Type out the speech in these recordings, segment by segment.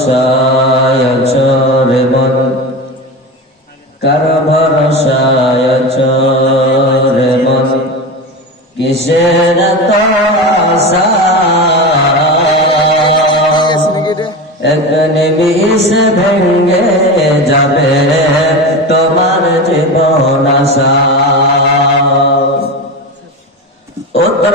ভরসায় চরে মন কার ভরসায় চরে মন কিসের তো এক নিমিষ ভেঙ্গে যাবে তোমার জীবন আশা। উত্তর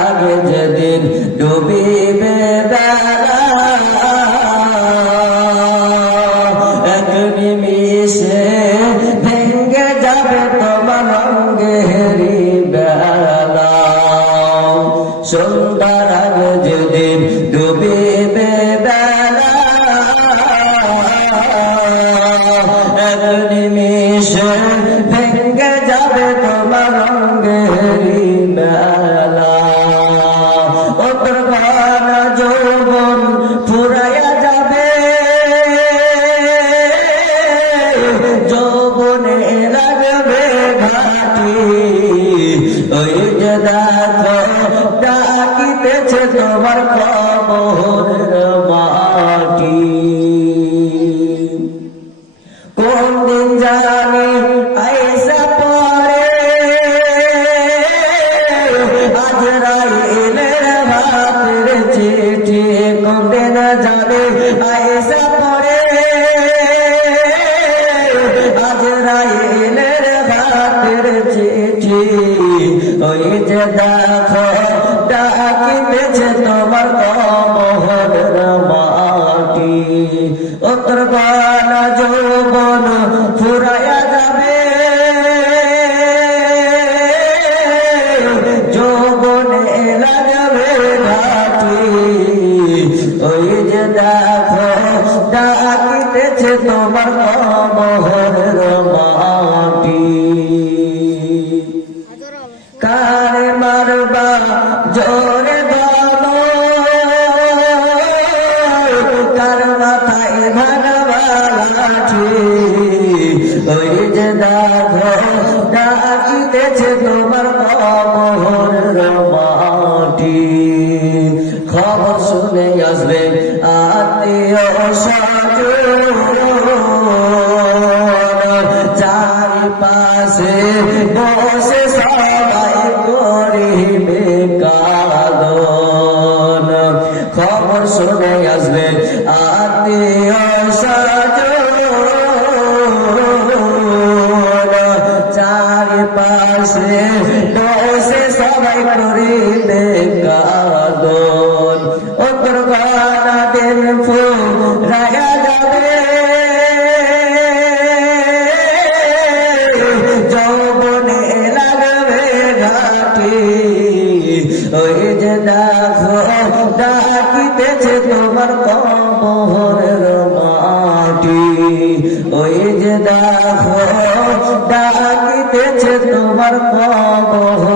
যেদিন ডুবিবে বেলা। এক নিমিষে ভেঙ্গে যাবে তোমার অঙ্গেরি বেলা। আগে যেদিন ডুবিবে বেলা। এক নিমিষে ভেঙ্গে ওই যে দেখো ডাকিতেছে তোমার কবর মাটি। কোন দিন জানি আইসা পরে, আজ রাইলের ভাতের চিঠি, কোন দিন জানি আইসা ওই যে দেখো ডাকিতেছে তোমার কমহর মাটি উত্তর বালা যৌবন ফুরাইয়া যাবে। যৌবনে লাগবে ঘাটি ওই যে দেখো, ডাকিতেছে তোমার কমহর মাটি মারবা, জোরে বাবু। কার মাথায় ভাগবা লাঠি? ওই যে দেখো, ডাকিতেছে তোমার খবর শুনে আসবে কাদন খবর শুনে ডাকিতেছে তোমার কবরের মাটি। ওই যে দেখো ডাকিতেছে তোমার কবর।